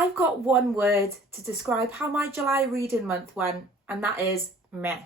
I've got one word to describe how my July reading month went, and that is meh.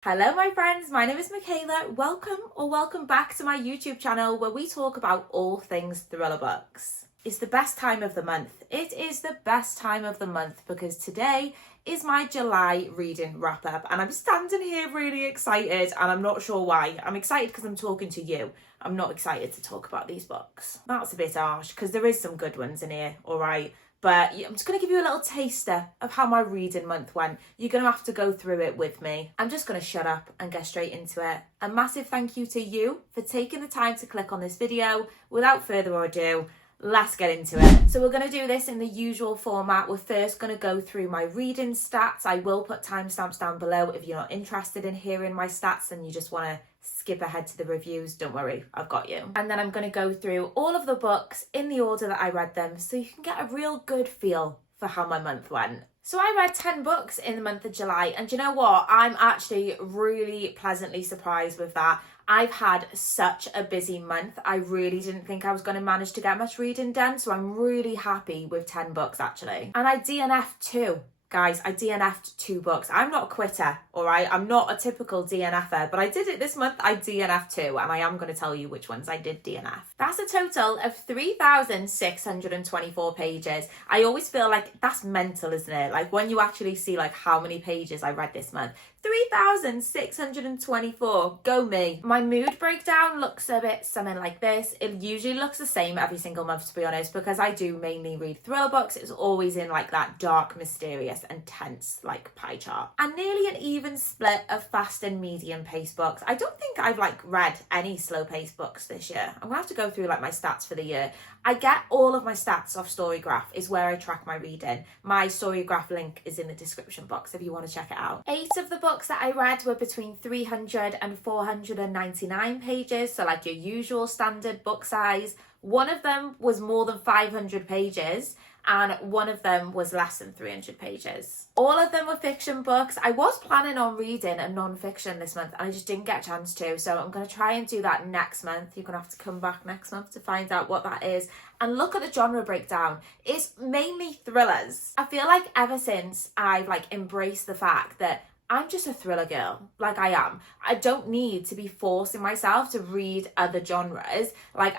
Hello my friends, my name is Michaela. Welcome back to my YouTube channel where we talk about all things thriller books. It's the best time of the month. It is the best time of the month because today is my July reading wrap up and I'm standing here really excited and I'm not sure why. I'm excited because I'm talking to you. I'm not excited to talk about these books. That's a bit harsh because there is some good ones in here, alright? But I'm just going to give you a little taster of how my reading month went. You're going to have to go through it with me. I'm just going to shut up and get straight into it. A massive thank you to you for taking the time to click on this video. Without further ado, let's get into it. So we're going to do this in the usual format. We're first going to go through my reading stats. I will put timestamps down below if you're not interested in hearing my stats and you just want to skip ahead to the reviews. Don't worry, I've got you. And then I'm going to go through all of the books in the order that I read them so you can get a real good feel for how my month went. So I read 10 books in the month of July and you know what? I'm actually really pleasantly surprised with that. I've had such a busy month. I really didn't think I was going to manage to get much reading done. So I'm really happy with 10 books actually. And I DNF'd 2. Guys, I DNF'd 2 books. I'm not a quitter, all right? I'm not a typical DNF'er, but I did it this month. I DNF'd 2, and I am going to tell you which ones I did DNF. That's a total of 3,624 pages. I always feel like that's mental, isn't it? Like when you actually see like how many pages I read this month. 3,624. Go me. My mood breakdown looks a bit something like this. It usually looks the same every single month, to be honest, because I do mainly read thriller books. It's always in like that dark, mysterious and tense like pie chart. And nearly an even split of fast and medium pace books. I don't think I've like read any slow paced books this year. I'm gonna have to go through like my stats for the year. I get all of my stats off Storygraph, is where I track my reading. My Storygraph link is in the description box if you want to check it out. 8 of the books that I read were between 300 and 499 pages, so like your usual standard book size. One of them was more than 500 pages and one of them was less than 300 pages. All of them were fiction books. I was planning on reading a non-fiction this month and I just didn't get a chance to, so I'm going to try and do that next month. You're going to have to come back next month to find out what that is and look at the genre breakdown. It's mainly thrillers. I feel like ever since I've like embraced the fact that I'm just a thriller girl, like I am. I don't need to be forcing myself to read other genres. Like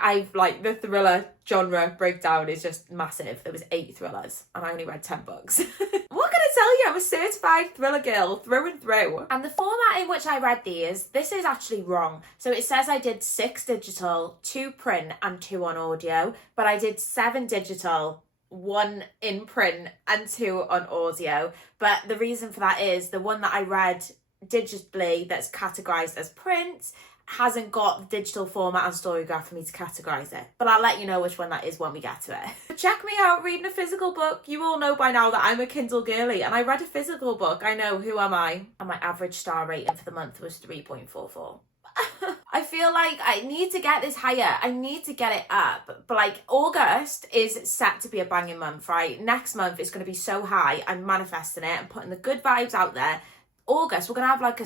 the thriller genre breakdown is just massive. There was 8 thrillers and I only read 10 books. What can I tell you? I'm a certified thriller girl through and through. And the format in which I read these, this is actually wrong. So it says I did 6 digital, 2 print and 2 on audio, but I did 7 digital, 1 in print and 2 on audio. But the reason for that is the one that I read digitally that's categorized as print hasn't got the digital format and Storygraph for me to categorize it. But I'll let you know which one that is when we get to it. Check me out reading a physical book. You all know by now that I'm a Kindle girly and I read a physical book. I know, who am I? And my average star rating for the month was 3.44. I feel like I need to get this higher. I need to get it up. But like August is set to be a banging month, right? Next month is going to be so high. I'm manifesting it and putting the good vibes out there. August, we're going to have like a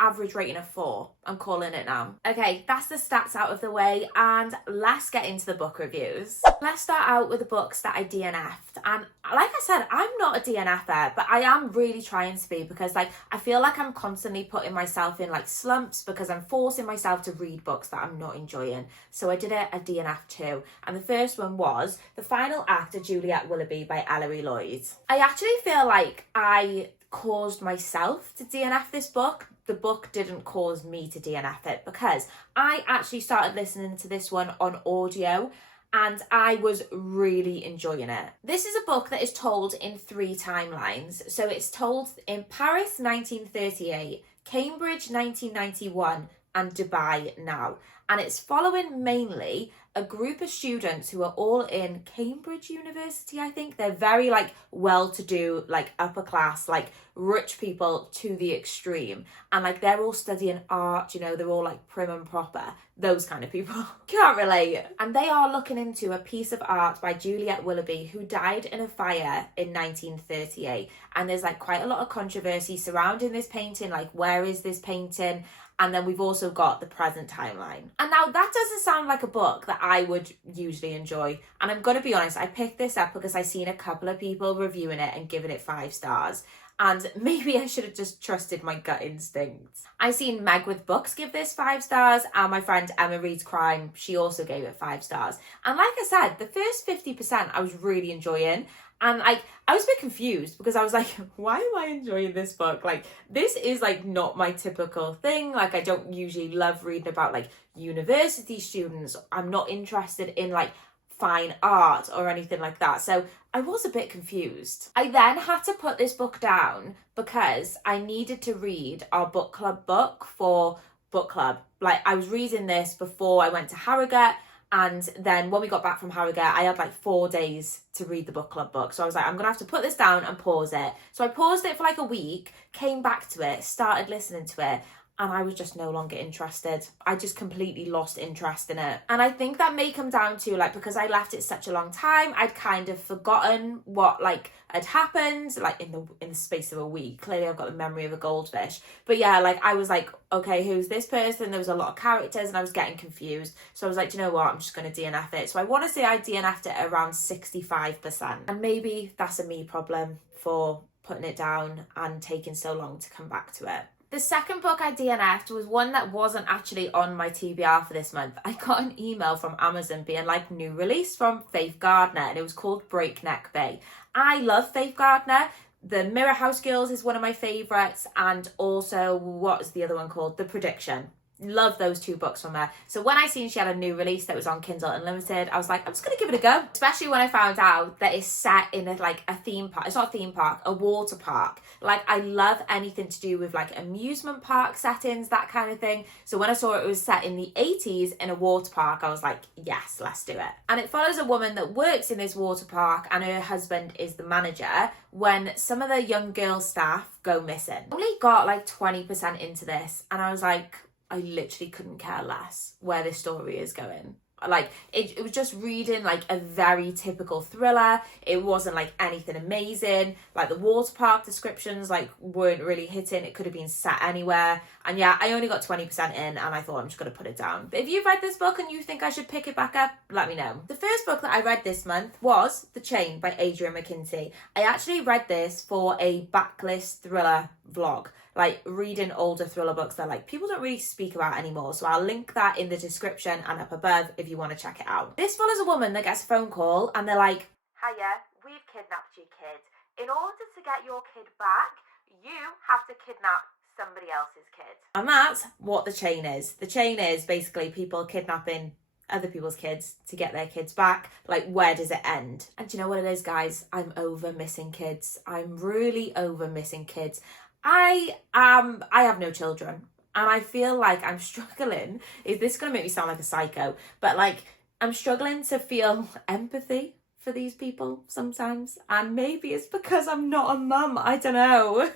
average rating of 4. I'm calling it now. Okay, that's the stats out of the way and let's get into the book reviews. Let's start out with the books that I DNF'd. And like I said, I'm not a DNF'er, but I am really trying to be because like I feel like I'm constantly putting myself in like slumps because I'm forcing myself to read books that I'm not enjoying. So I did a DNF too. And the first one was The Final Act of Juliet Willoughby by Ellery Lloyd. I actually feel like I caused myself to DNF this book. The book didn't cause me to DNF it because I actually started listening to this one on audio and I was really enjoying it. This is a book that is told in 3 timelines. So it's told in Paris 1938, Cambridge 1991 and Dubai now. And it's following mainly a group of students who are all in Cambridge University, I think. They're very like well-to-do, like upper class, like rich people to the extreme. And like they're all studying art, you know, they're all like prim and proper. Those kind of people. Can't relate. And they are looking into a piece of art by Juliet Willoughby who died in a fire in 1938. And there's like quite a lot of controversy surrounding this painting. Like, where is this painting? and then we've also got the present timeline. And now that doesn't sound like a book that I would usually enjoy, and I'm gonna be honest, I picked this up because I seen a couple of people reviewing it and giving it 5 stars, and maybe I should have just trusted my gut instincts. I seen Meg with Books give this 5 stars, and my friend Emma Reads Crime, she also gave it 5 stars. And like I said, the first 50% I was really enjoying, and I was a bit confused because I was like, why am I enjoying this book? Like, this is like not my typical thing. Like, I don't usually love reading about like university students. I'm not interested in like fine art or anything like that. So I was a bit confused. I then had to put this book down because I needed to read our book club book for book club. Like, I was reading this before I went to Harrogate, and then when we got back from Harrogate, I had like 4 days to read the book club book. So I was like, I'm gonna have to put this down and pause it. So I paused it for like a week, came back to it, started listening to it, and I was just no longer interested. I just completely lost interest in it. And I think that may come down to like, because I left it such a long time, I'd kind of forgotten what like had happened like in the space of a week. Clearly I've got the memory of a goldfish. But yeah, like I was like, okay, who's this person? There was a lot of characters and I was getting confused. So I was like, do you know what? I'm just going to DNF it. So I want to say I DNF'd it around 65%. And maybe that's a me problem for putting it down and taking so long to come back to it. The second book I DNF'd was one that wasn't actually on my TBR for this month. I got an email from Amazon being like, new release from Faith Gardner, and it was called Breakneck Bay. I love Faith Gardner. The Mirror House Girls is one of my favourites, and also, what is the other one called? The Prediction. Love those 2 books from her. So when I seen she had a new release that was on Kindle Unlimited, I was like, I'm just gonna give it a go. Especially when I found out that it's set in a theme park. It's not a theme park, a water park. Like, I love anything to do with like amusement park settings, that kind of thing. So when I saw it was set in the 80s in a water park, I was like, yes, let's do it. And it follows a woman that works in this water park, and her husband is the manager, when some of the young girl staff go missing. I only got like 20% into this, and I was like, I literally couldn't care less where this story is going. Like, it was just reading like a very typical thriller. It wasn't like anything amazing. Like, the water park descriptions like weren't really hitting. It could have been set anywhere. And yeah, I only got 20% in, and I thought I'm just going to put it down. But if you've read this book and you think I should pick it back up, let me know. The first book that I read this month was The Chain by Adrian McKinsey. I actually read this for a backlist thriller vlog. Like, reading older thriller books that like people don't really speak about anymore. So I'll link that in the description and up above if you want to check it out. This follows a woman that gets a phone call and they're like, hiya, we've kidnapped your kid. In order to get your kid back, you have to kidnap somebody else's kid. And that's what The Chain is. The Chain is basically people kidnapping other people's kids to get their kids back. Like, where does it end? And do you know what it is, guys? I'm over missing kids. I'm really over missing kids. I have no children, and I feel like I'm struggling. Is this going to make me sound like a psycho? But like, I'm struggling to feel empathy for these people sometimes, and maybe it's because I'm not a mum. I don't know.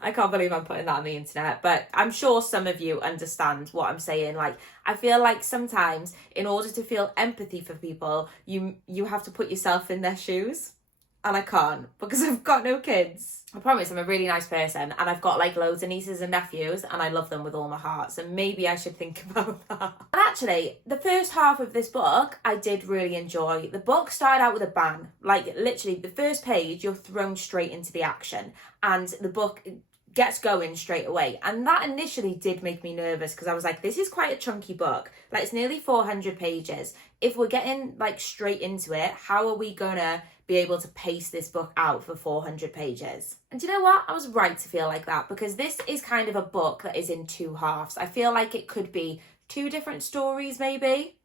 I can't believe I'm putting that on the internet, but I'm sure some of you understand what I'm saying. Like, I feel like sometimes in order to feel empathy for people, you have to put yourself in their shoes. And I can't, because I've got no kids. I promise I'm a really nice person, and I've got like loads of nieces and nephews, and I love them with all my heart. So maybe I should think about that. And actually, the first half of this book I did really enjoy. The book started out with a bang. Like, literally the first page, you're thrown straight into the action, and the book gets going straight away. And that initially did make me nervous, because I was like, this is quite a chunky book. Like, it's nearly 400 pages. If we're getting like straight into it, how are we gonna be able to pace this book out for 400 pages? And do you know what? I was right to feel like that, because this is kind of a book that is in 2 halves. I feel like it could be 2 different stories maybe.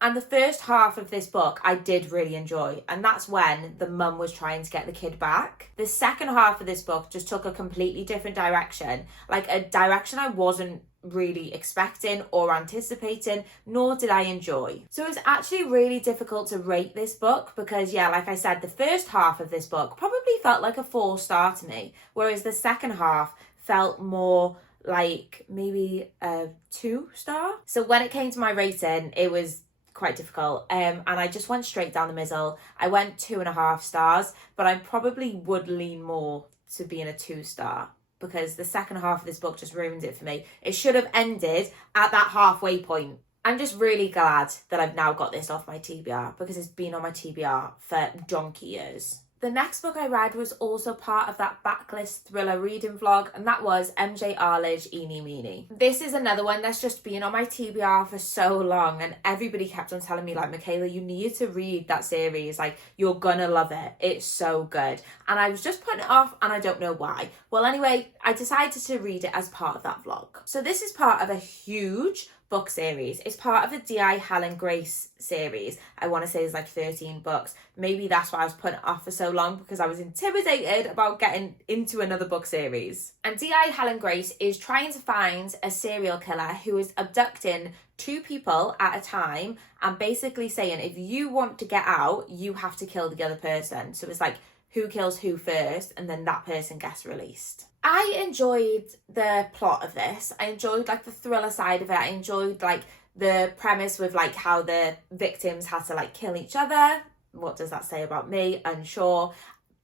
And the first half of this book I did really enjoy, and that's when the mum was trying to get the kid back. The second half of this book just took a completely different direction, like a direction I wasn't really expecting or anticipating, nor did I enjoy. So it was actually really difficult to rate this book, because yeah, like I said, the first half of this book probably felt like a 4-star to me, whereas the second half felt more like maybe a 2-star. So when it came to my rating, it was quite difficult, and I just went straight down the middle. I went 2.5 stars, but I probably would lean more to being a 2-star. because the second half of this book just ruined it for me. It should have ended at that halfway point. I'm just really glad that I've now got this off my TBR, because it's been on my TBR for donkey years. The next book I read was also part of that backlist thriller reading vlog, and that was MJ Arledge, Eeny Meeny. This is another one that's just been on my TBR for so long, and everybody kept on telling me, like, Michaela, you need to read that series, like, you're gonna love it, it's so good. And I was just putting it off, and I don't know why. Well, anyway, I decided to read it as part of that vlog. So this is part of a huge book series. It's part of the D.I. Helen Grace series. I want to say it's like 13 books. Maybe that's why I was putting it off for so long, because I was intimidated about getting into another book series. And D.I. Helen Grace is trying to find a serial killer who is abducting 2 people at a time and basically saying, if you want to get out, you have to kill the other person. So it's like, who kills who first, and then that person gets released. I enjoyed the plot of this. I enjoyed like the thriller side of it. I enjoyed like the premise with like how the victims had to like kill each other. What does that say about me? Unsure.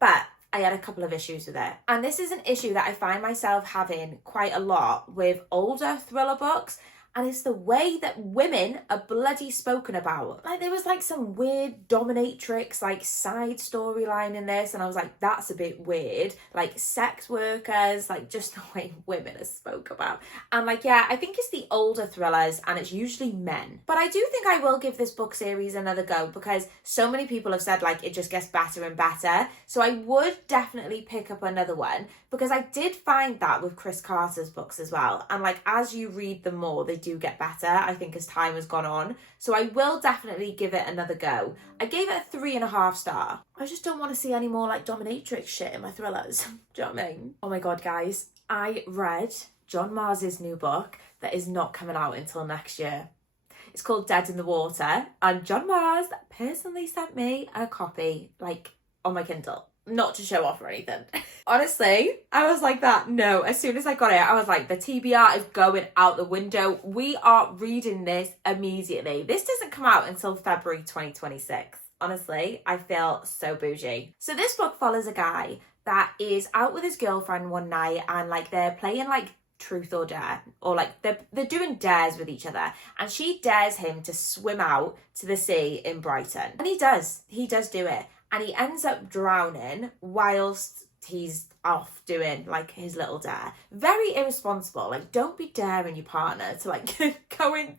But I had a couple of issues with it. And this is an issue that I find myself having quite a lot with older thriller books. And it's the way that women are bloody spoken about. Like, there was like some weird dominatrix like side storyline in this, and I was like, that's a bit weird. Like sex workers, like just the way women are spoke about. And like, yeah, I think it's the older thrillers, and it's usually men. But I do think I will give this book series another go, because so many people have said like it just gets better and better. So I would definitely pick up another one, because I did find that with Chris Carter's books as well. And like, as you read them more, they do get better, I think, as time has gone on. So I will definitely give it another go. I gave it a 3.5 star. I just don't want to see any more like dominatrix shit in my thrillers. Do you know what I mean? Oh my god, guys, I read John Mars's new book that is not coming out until next year. It's called Dead in the Water, and John Mars personally sent me a copy like on my Kindle. Not to show off or anything. Honestly, I was like that. No, as soon as I got it, I was like, the TBR is going out the window. We are reading this immediately. This doesn't come out until February 2026. Honestly, I feel so bougie. So this book follows a guy that is out with his girlfriend one night, and like they're playing like truth or dare, or like they're doing dares with each other, and she dares him to swim out to the sea in Brighton, and he does do it. And he ends up drowning whilst he's off doing like his little dare. Very irresponsible. Like, don't be daring your partner to like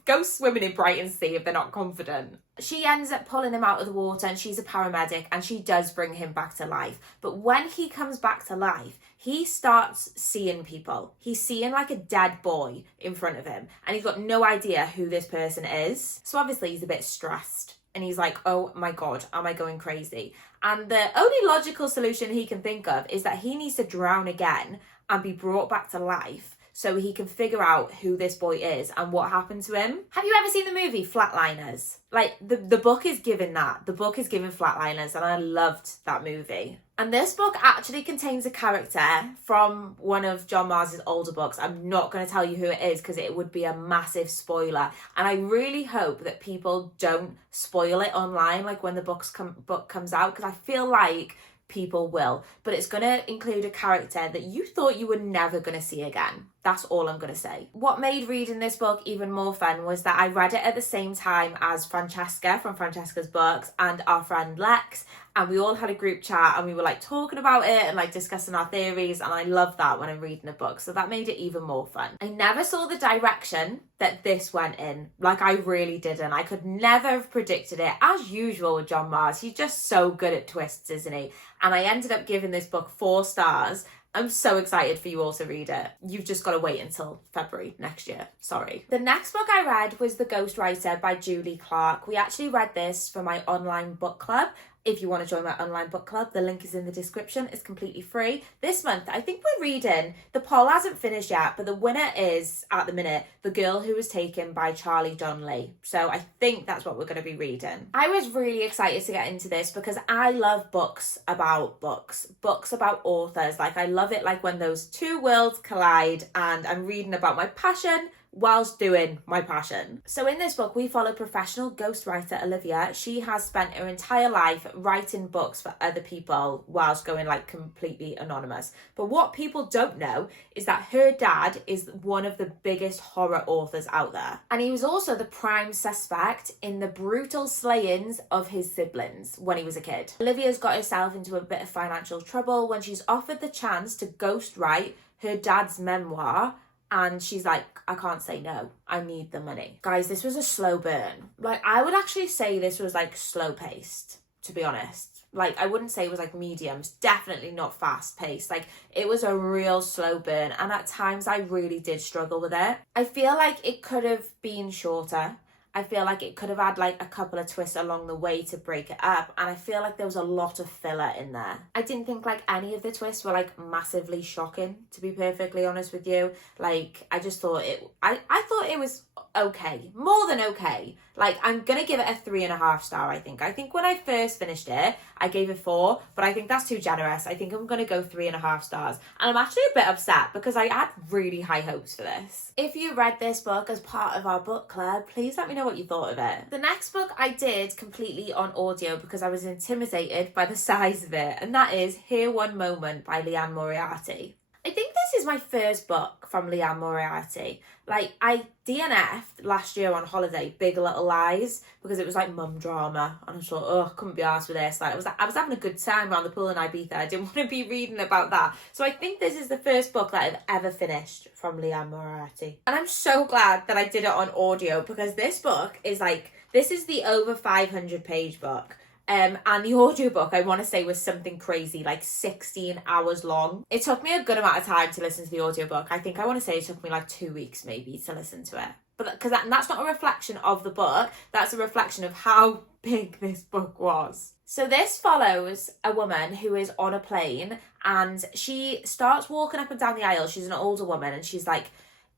go swimming in Brighton Sea if they're not confident. She ends up pulling him out of the water, and she's a paramedic, and she does bring him back to life. But when he comes back to life, he starts seeing people. He's seeing like a dead boy in front of him, and he's got no idea who this person is. So obviously he's a bit stressed. And he's like, oh my god, am I going crazy? And the only logical solution he can think of is that he needs to drown again and be brought back to life so he can figure out who this boy is and what happened to him. Have you ever seen the movie Flatliners? Like, the book is given that. The book is given Flatliners, and I loved that movie. And this book actually contains a character from one of John Mars's older books. I'm not going to tell you who it is, because it would be a massive spoiler. And I really hope that people don't spoil it online, like when the book comes out, because I feel like people will. But it's going to include a character that you thought you were never going to see again. That's all I'm going to say. What made reading this book even more fun was that I read it at the same time as Francesca from Francesca's books and our friend Lex, and we all had a group chat, and we were like talking about it and like discussing our theories, and I love that when I'm reading a book, so that made it even more fun. I never saw the direction that this went in. Like, I really didn't. I could never have predicted it. As usual with John Mars, he's just so good at twists, isn't he? And I ended up giving this book 4 stars. I'm so excited for you all to read it. You've just got to wait until February next year. Sorry. The next book I read was The Ghostwriter by Julie Clark. We actually read this for my online book club. If you want to join my online book club, the link is in the description. It's completely free. This month, I think we're reading, the poll hasn't finished yet, but the winner is, at the minute, The Girl Who Was Taken by Charlie Donnelly. So I think that's what we're going to be reading. I was really excited to get into this because I love books about authors. Like, I love it like when those two worlds collide, and I'm reading about my passion whilst doing my passion. So in this book, we follow professional ghostwriter Olivia. She has spent her entire life writing books for other people whilst going like completely anonymous. But what people don't know is that her dad is one of the biggest horror authors out there. And he was also the prime suspect in the brutal slayings of his siblings when he was a kid. Olivia's got herself into a bit of financial trouble when she's offered the chance to ghostwrite her dad's memoir, and she's like, I can't say no. I need the money. Guys, this was a slow burn. Like, I would actually say this was like slow paced, to be honest. Like, I wouldn't say it was like medium. It's definitely not fast paced. Like, it was a real slow burn. And at times I really did struggle with it. I feel like it could have been shorter. I feel like it could have had like a couple of twists along the way to break it up. And I feel like there was a lot of filler in there. I didn't think like any of the twists were like massively shocking, to be perfectly honest with you. Like, I just thought I thought it was okay, more than okay. Like, I'm gonna give it a 3.5 star. I think when I first finished it, I gave it 4, but I think that's too generous. I think I'm gonna go 3.5 stars, and I'm actually a bit upset because I had really high hopes for this. If you read this book as part of our book club, please let me know what you thought of it. The next book I did completely on audio because I was intimidated by the size of it, and that is Here One Moment by Liane Moriarty. I think this is my first book from Liane Moriarty. Like, I DNF'd last year on holiday Big Little Lies because it was like mum drama, and I thought, oh, I couldn't be arsed with this. Like, I was having a good time around the pool in Ibiza. I didn't want to be reading about that. So I think this is the first book that I've ever finished from Liane Moriarty. And I'm so glad that I did it on audio because this book is like, this is the over 500 page book. And the audiobook, I want to say, was something crazy, like 16 hours long. It took me a good amount of time to listen to the audiobook. I think I want to say it took me like 2 weeks maybe to listen to it. But because that's not a reflection of the book, that's a reflection of how big this book was. So this follows a woman who is on a plane and she starts walking up and down the aisle. She's an older woman and she's like,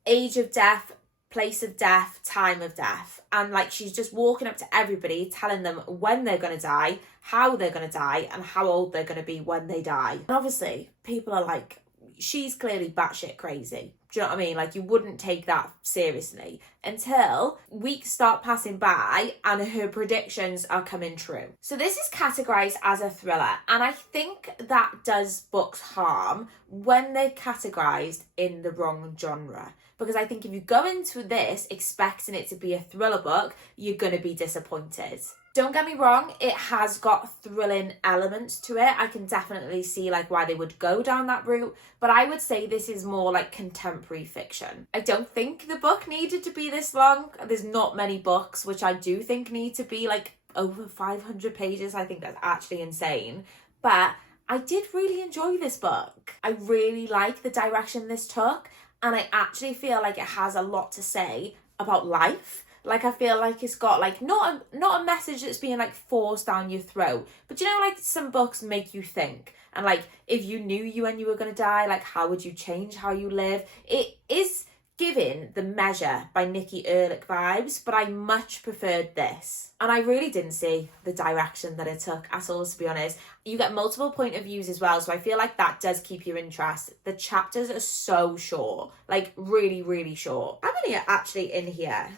age of death, place of death, time of death, and like she's just walking up to everybody telling them when they're going to die, how they're going to die, and how old they're going to be when they die. And obviously people are like, she's clearly batshit crazy. Do you know what I mean? Like, you wouldn't take that seriously until weeks start passing by and her predictions are coming true. So this is categorized as a thriller, and I think that does books harm when they're categorized in the wrong genre. Because I think if you go into this expecting it to be a thriller book, you're going to be disappointed. Don't get me wrong, it has got thrilling elements to it. I can definitely see like why they would go down that route, but I would say this is more like contemporary fiction. I don't think the book needed to be this long. There's not many books which I do think need to be like over 500 pages. I think that's actually insane. But I did really enjoy this book. I really like the direction this took. And I actually feel like it has a lot to say about life. Like, I feel like it's got like not a message that's being like forced down your throat, but you know, like some books make you think. And like, if you knew you when you were going to die, like how would you change how you live? It is giving The Measure by Nikki Erlich vibes, but I much preferred this. And I really didn't see the direction that it took at all, to be honest. You get multiple point of views as well, so I feel like that does keep your interest. The chapters are so short, like really, really short. How many are actually in here?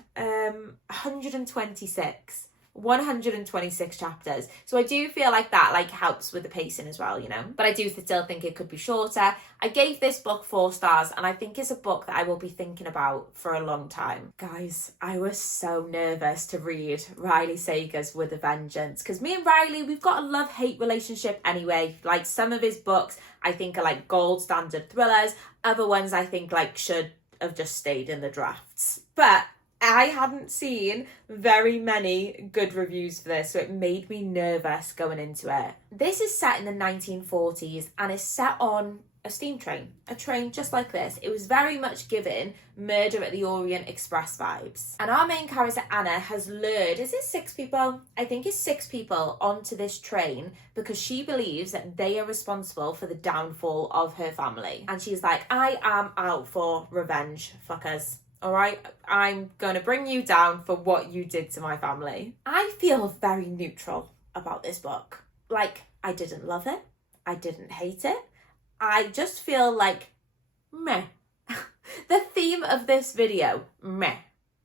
126 chapters. So I do feel like that like helps with the pacing as well, you know. But I do still think it could be shorter. I gave this book 4 stars, and I think it's a book that I will be thinking about for a long time. Guys, I was so nervous to read Riley Sager's With a Vengeance, because me and Riley, we've got a love-hate relationship anyway. Like, some of his books I think are like gold standard thrillers. Other ones I think like should have just stayed in the drafts. But I hadn't seen very many good reviews for this, so it made me nervous going into it. This is set in the 1940s and is set on a steam train, a train just like this. It was very much given Murder at the Orient Express vibes. And our main character, Anna, has lured, is it 6 people? I think it's 6 people onto this train because she believes that they are responsible for the downfall of her family. And she's like, I am out for revenge, fuckers. All right, I'm going to bring you down for what you did to my family. I feel very neutral about this book. Like, I didn't love it. I didn't hate it. I just feel like, meh. The theme of this video, meh.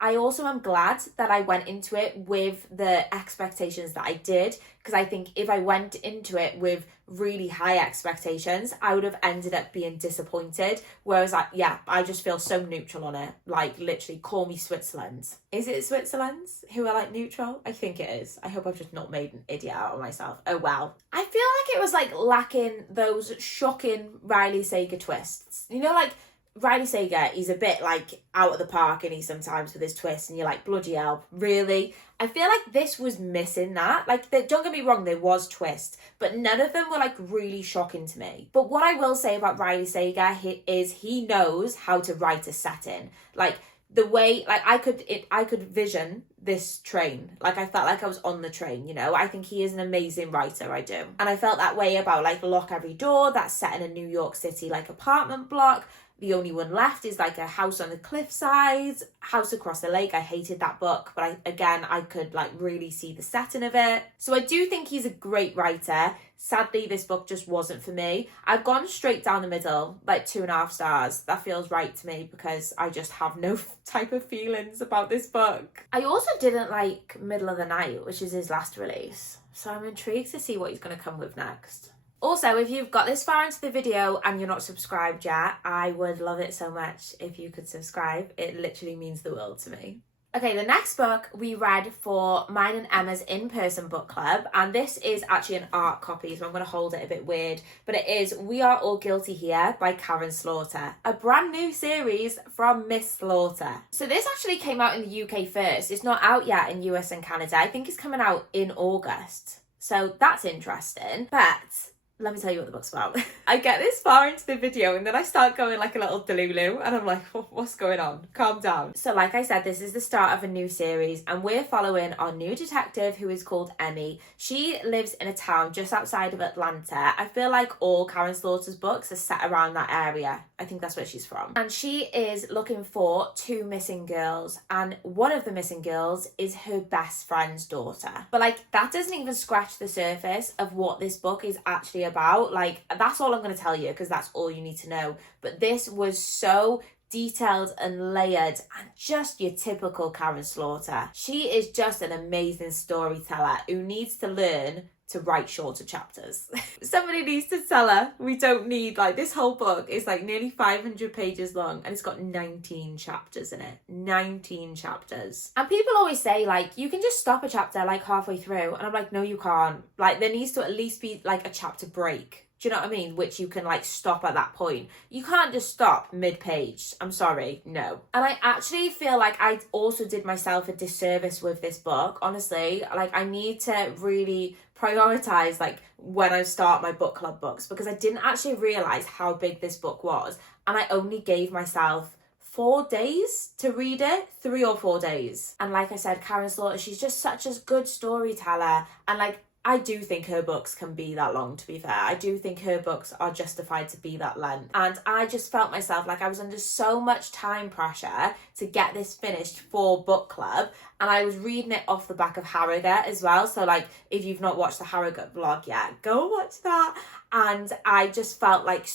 I also am glad that I went into it with the expectations that I did, because I think if I went into it with really high expectations, I would have ended up being disappointed. Whereas I just feel so neutral on it. Like, literally, call me Switzerland. Is it Switzerland's who are like neutral? I think it is. I hope I've just not made an idiot out of myself. Oh well. I feel like it was like lacking those shocking Riley Sager twists. You know, like, Riley Sager, he's a bit like out of the park, and he sometimes with his twists, and you're like, bloody hell, really? I feel like this was missing that. Like, don't get me wrong, there was twists, but none of them were like really shocking to me. But what I will say about Riley Sager is he knows how to write a setting. Like, the way, like, I could vision this train. Like, I felt like I was on the train, you know? I think he is an amazing writer, I do. And I felt that way about, like, Lock Every Door, that's set in a New York City, like, apartment block. The Only One Left is like a house on the cliffside, House Across the Lake. I hated that book, but I could like really see the setting of it. So I do think he's a great writer. Sadly, this book just wasn't for me. I've gone straight down the middle, like 2.5 stars. That feels right to me because I just have no type of feelings about this book. I also didn't like Middle of the Night, which is his last release. So I'm intrigued to see what he's going to come with next. Also, if you've got this far into the video and you're not subscribed yet, I would love it so much if you could subscribe. It literally means the world to me. Okay, the next book we read for mine and Emma's in-person book club, and this is actually an art copy, so I'm going to hold it a bit weird, but it is We Are All Guilty Here by Karin Slaughter, a brand new series from Miss Slaughter. So this actually came out in the UK first. It's not out yet in US and Canada. I think it's coming out in August. So that's interesting, but let me tell you what the book's about. I get this far into the video and then I start going like a little delulu and I'm like, what's going on? Calm down. So like I said, this is the start of a new series and we're following our new detective who is called Emmy. She lives in a town just outside of Atlanta. I feel like all Karin Slaughter's books are set around that area. I think that's where she's from. And she is looking for 2 missing girls, and one of the missing girls is her best friend's daughter. But like, that doesn't even scratch the surface of what this book is actually about. Like, that's all I'm going to tell you because that's all you need to know. But this was so detailed and layered and just your typical Karin Slaughter. She is just an amazing storyteller who needs to learn to write shorter chapters. Somebody needs to tell her we don't need, like, this whole book is like nearly 500 pages long and it's got 19 chapters in it. 19 chapters. And people always say, like, you can just stop a chapter like halfway through, and I'm like, no, you can't. Like, there needs to at least be like a chapter break. Do you know what I mean? Which you can like stop at that point. You can't just stop mid-page. I'm sorry, no. And I actually feel like I also did myself a disservice with this book. Honestly, like, I need to really prioritize like when I start my book club books, because I didn't actually realize how big this book was, and I only gave myself 4 days to read it, 3 or 4 days. And like I said, Karin Slaughter, she's just such a good storyteller, and like, I do think her books can be that long, to be fair. I do think her books are justified to be that length. And I just felt myself like I was under so much time pressure to get this finished for book club. And I was reading it off the back of Harrogate as well. So like, if you've not watched the Harrogate vlog yet, go watch that. And I just felt like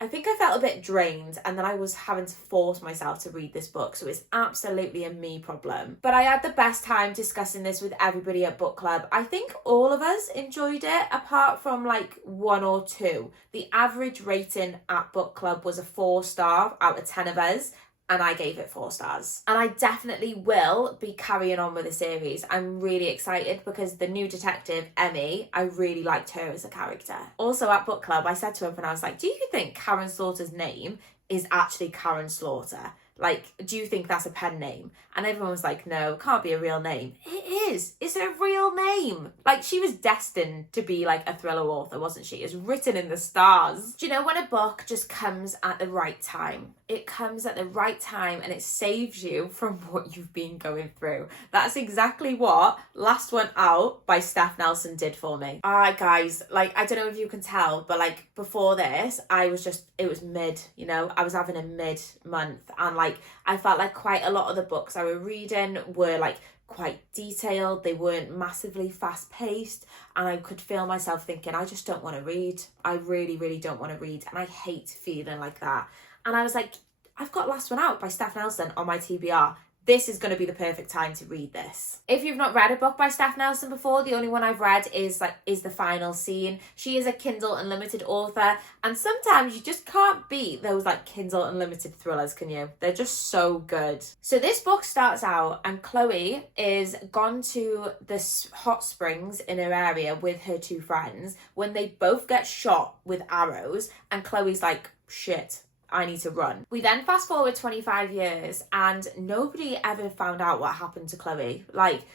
I think I felt a bit drained, and then I was having to force myself to read this book, so it's absolutely a me problem. But I had the best time discussing this with everybody at book club. I think all of us enjoyed it, apart from like 1 or 2. The average rating at book club was a 4-star out of 10 of us, and I gave it 4 stars. And I definitely will be carrying on with the series. I'm really excited because the new detective, Emmy, I really liked her as a character. Also at book club, I said to everyone, I was like, do you think Karin Slaughter's name is actually Karin Slaughter? Like, do you think that's a pen name? And everyone was like, no, can't be a real name. It is. It's a real name. Like, she was destined to be like a thriller author, wasn't she? It's written in the stars. Do you know when a book just comes at the right time? It comes at the right time and it saves you from what you've been going through. That's exactly what Last One Out by Steph Nelson did for me. Alright guys, like, I don't know if you can tell, but like before this, it was mid, you know, I was having a mid month, and like, I felt like quite a lot of the books I were reading were like quite detailed. They weren't massively fast paced, and I could feel myself thinking, I just don't want to read. I really, really don't want to read, and I hate feeling like that. And I was like, I've got Last One Out by Steph Nelson on my TBR. This is going to be the perfect time to read this. If you've not read a book by Steph Nelson before, the only one I've read is the final scene. She is a Kindle Unlimited author, and sometimes you just can't beat those Kindle Unlimited thrillers, can you? They're just so good. So this book starts out and Chloe is gone to the hot springs in her area with her two friends when they both get shot with arrows, and Chloe's like, shit, I need to run. We then fast forward 25 years and nobody ever found out what happened to Chloe.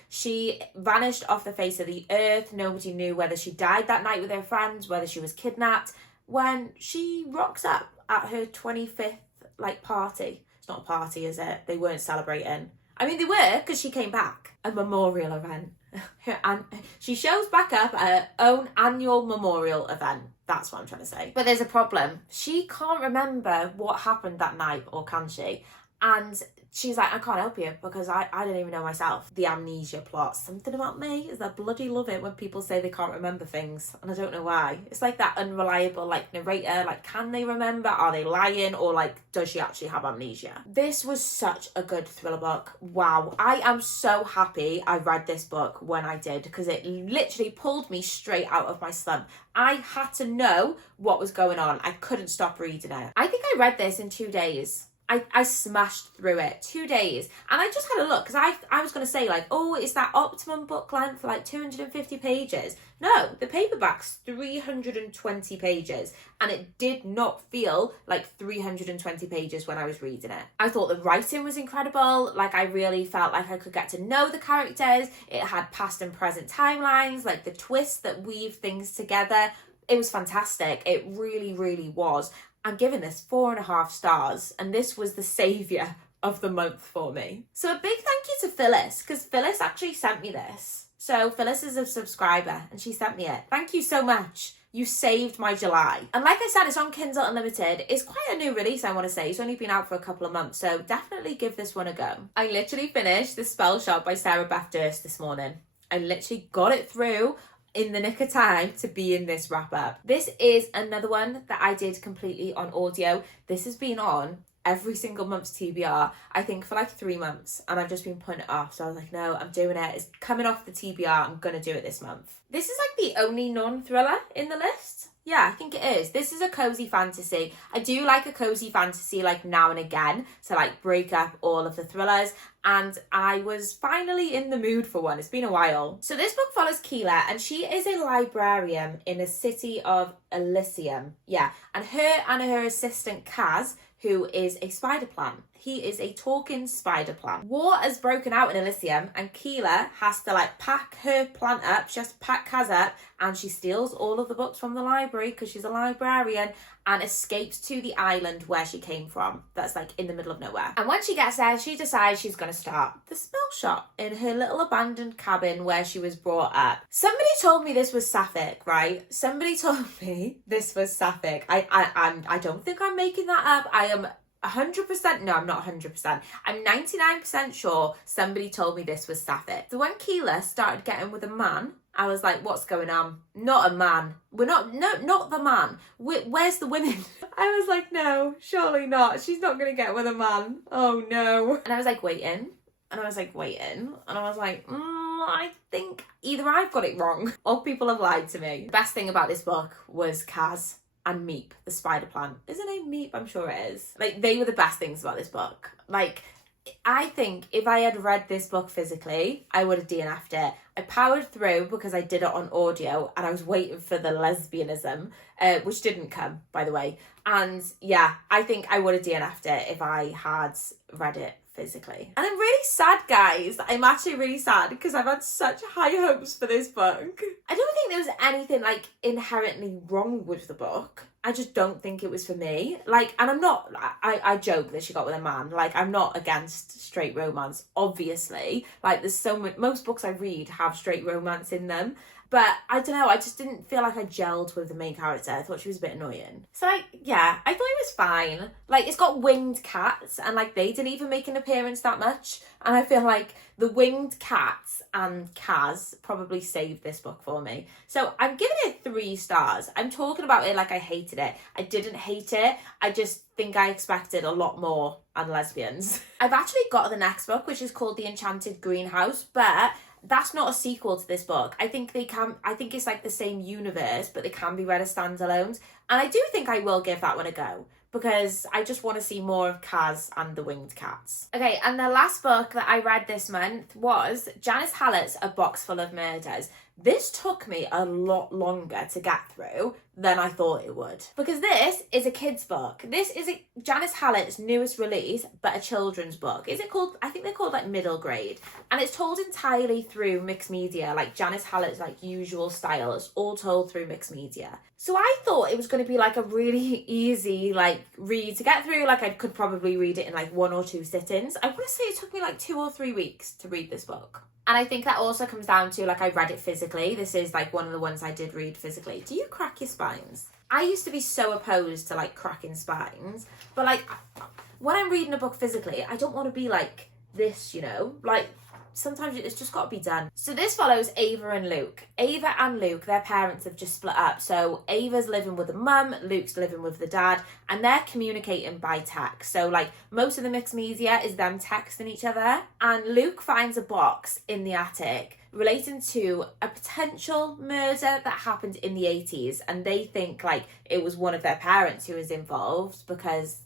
She vanished off the face of the earth. Nobody knew whether she died that night with her friends, whether she was kidnapped, when she rocks up at her 25th party. It's not a party, is it? They weren't celebrating. I mean, they were, because she came back. A memorial event. And she shows back up at her own annual memorial event. That's what I'm trying to say. But there's a problem. She can't remember what happened that night, or can she? And she's like, I can't help you because I don't even know myself. The amnesia plot. Something about me is I bloody love it when people say they can't remember things. And I don't know why. It's like that unreliable narrator. Can they remember? Are they lying? Or does she actually have amnesia? This was such a good thriller book. Wow. I am so happy I read this book when I did, because it literally pulled me straight out of my slump. I had to know what was going on. I couldn't stop reading it. I think I read this in 2 days. I smashed through it 2 days, and I just had a look because I was going to say oh, is that optimum book length for 250 pages? No, the paperback's 320 pages, and it did not feel like 320 pages when I was reading it. I thought the writing was incredible. I really felt like I could get to know the characters. It had past and present timelines, the twists that weave things together. It was fantastic. It really, really was. I'm giving this 4.5 stars, and this was the saviour of the month for me. So a big thank you to Phyllis, because Phyllis actually sent me this. So Phyllis is a subscriber, and she sent me it. Thank you so much. You saved my July. And like I said, it's on Kindle Unlimited. It's quite a new release, I want to say. It's only been out for a couple of months, so definitely give this one a go. I literally finished The Spell Shop by Sarah Beth Durst this morning. I literally got it through in the nick of time to be in this wrap up. This is another one that I did completely on audio. This has been on every single month's TBR, I think for 3 months, and I've just been putting it off. So I was like, no, I'm doing it. It's coming off the TBR. I'm gonna do it this month. This is the only non-thriller in the list. Yeah, I think it is. This is a cozy fantasy. I do like a cozy fantasy now and again to break up all of the thrillers, and I was finally in the mood for one. It's been a while. So this book follows Keela, and she is a librarian in the city of Elysium. Yeah, and her assistant Kaz, who is a spider plant. He is a talking spider plant. War has broken out in Elysium, and Keela has to pack her plant up. She has to pack Kaz up, and she steals all of the books from the library because she's a librarian, and escapes to the island where she came from. That's in the middle of nowhere. And when she gets there, she decides she's going to start the spell shop in her little abandoned cabin where she was brought up. Somebody told me this was sapphic, right? Somebody told me this was sapphic. I don't think I'm making that up. I am 100%, no, I'm not 100%. I'm 99% sure somebody told me this was sapphic. So when Keela started getting with a man, I was like, what's going on? Not a man. Not the man. Where's the women? I was like, no, surely not. She's not going to get with a man. Oh no. And I was waiting. And I was waiting. And I was I think either I've got it wrong or people have lied to me. The best thing about this book was Kaz and Meep, the spider plant. Is her name Meep? I'm sure it is. They were the best things about this book. I think if I had read this book physically, I would have DNF'd it. I powered through because I did it on audio, and I was waiting for the lesbianism, which didn't come, by the way. And yeah, I think I would have DNF'd it if I had read it physically. And I'm really sad, guys. I'm actually really sad because I've had such high hopes for this book. I don't think there was anything inherently wrong with the book. I just don't think it was for me. And I'm not, I joke that she got with a man. I'm not against straight romance, obviously. There's so much, most books I read have straight romance in them. But I don't know, I just didn't feel like I gelled with the main character. I thought she was a bit annoying. So I thought it was fine. Like, it's got winged cats, and like they didn't even make an appearance that much. And I feel like the winged cats and Kaz probably saved this book for me. So I'm giving it 3 stars. I'm talking about it like I hated it. I didn't hate it. I just think I expected a lot more on lesbians. I've actually got the next book, which is called The Enchanted Greenhouse, but that's not a sequel to this book. I think it's like the same universe, but they can be read as standalones. And I do think I will give that one a go, because I just want to see more of Kaz and the Winged Cats. Okay, and the last book that I read this month was Janice Hallett's A Box Full of Murders. This took me a lot longer to get through than I thought it would, because this is a kid's book. This is Janice Hallett's newest release, but a children's book. Is it called, I think they're called like middle grade, and it's told entirely through mixed media, like Janice Hallett's like usual style. It's all told through mixed media. So I thought it was going to be like a really easy like read to get through. Like I could probably read it in like 1 or 2 sittings. I want to say it took me like 2 or 3 weeks to read this book. And I think that also comes down to, like, I read it physically. This is, like, one of the ones I did read physically. Do you crack your spines? I used to be so opposed to, like, cracking spines. But, like, when I'm reading a book physically, I don't want to be, like, this, you know? Like, sometimes it's just got to be done. So this follows Ava and Luke. Ava and Luke, their parents have just split up. So Ava's living with the mum, Luke's living with the dad, and they're communicating by text. So like most of the mixed media is them texting each other. And Luke finds a box in the attic relating to a potential murder that happened in the 80s. And they think like it was one of their parents who was involved, because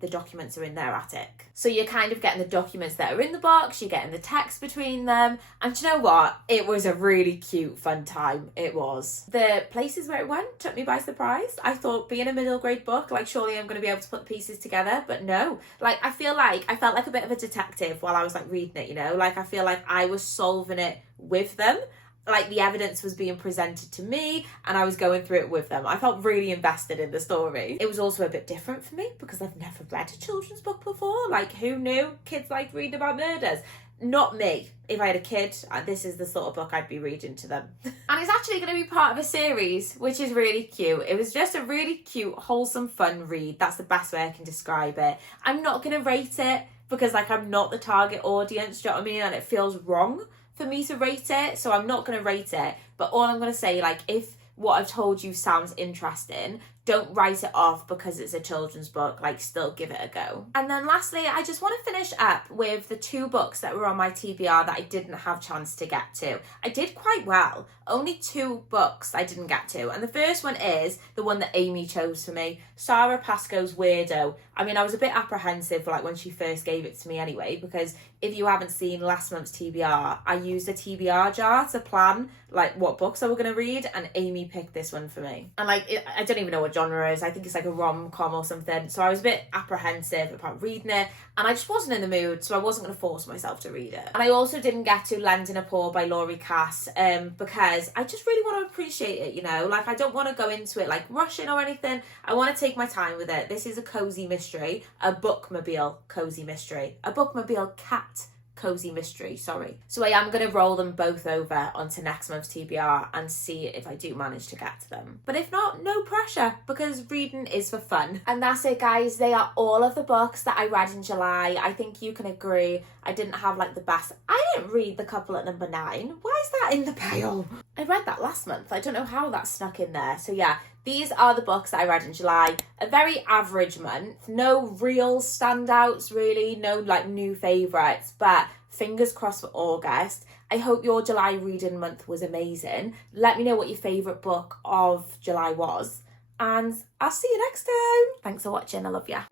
the documents are in their attic. So you're kind of getting the documents that are in the box, you're getting the text between them, and do you know what? It was a really cute, fun time. It was. The places where it went took me by surprise. I thought, being a middle grade book, like surely I'm going to be able to put the pieces together, but no. Like I felt like a bit of a detective while I was like reading it, you know? Like I feel like I was solving it with them. Like the evidence was being presented to me and I was going through it with them. I felt really invested in the story. It was also a bit different for me because I've never read a children's book before. Like who knew kids like reading about murders? Not me. If I had a kid, this is the sort of book I'd be reading to them. And it's actually going to be part of a series, which is really cute. It was just a really cute, wholesome, fun read. That's the best way I can describe it. I'm not going to rate it because like I'm not the target audience, do you know what I mean? And it feels wrong for me to rate it, so I'm not going to rate it. But all I'm going to say, like, if what I've told you sounds interesting, don't write it off because it's a children's book. Like, still give it a go. And then lastly, I just want to finish up with the 2 books that were on my TBR that I didn't have chance to get to. I did quite well. Only 2 books I didn't get to. And the first one is the one that Amy chose for me, Sarah Pascoe's Weirdo. I mean, I was a bit apprehensive like when she first gave it to me anyway, because if you haven't seen last month's TBR, I used a TBR jar to plan like what books I were going to read, and Amy picked this one for me. And like, I don't even know what genre it is. I think it's like a rom-com or something. So I was a bit apprehensive about reading it, and I just wasn't in the mood, so I wasn't going to force myself to read it. And I also didn't get to Lending a Paw by Laurie Cass because I just really want to appreciate it, you know? Like, I don't want to go into it like rushing or anything. I want to take my time with it. This is a cozy mystery, a bookmobile cozy mystery, a bookmobile cat cozy mystery, sorry. So I am going to roll them both over onto next month's TBR and see if I do manage to get to them. But if not, no pressure, because reading is for fun. And that's it, guys. They are all of the books that I read in July. I think you can agree I didn't have like the best. I didn't read The Couple at Number 9. Why is that in the pile? I read that last month. I don't know how that snuck in there. So yeah, these are the books that I read in July. A very average month. No real standouts, really. No like new favourites. But fingers crossed for August. I hope your July reading month was amazing. Let me know what your favourite book of July was. And I'll see you next time. Thanks for watching. I love ya.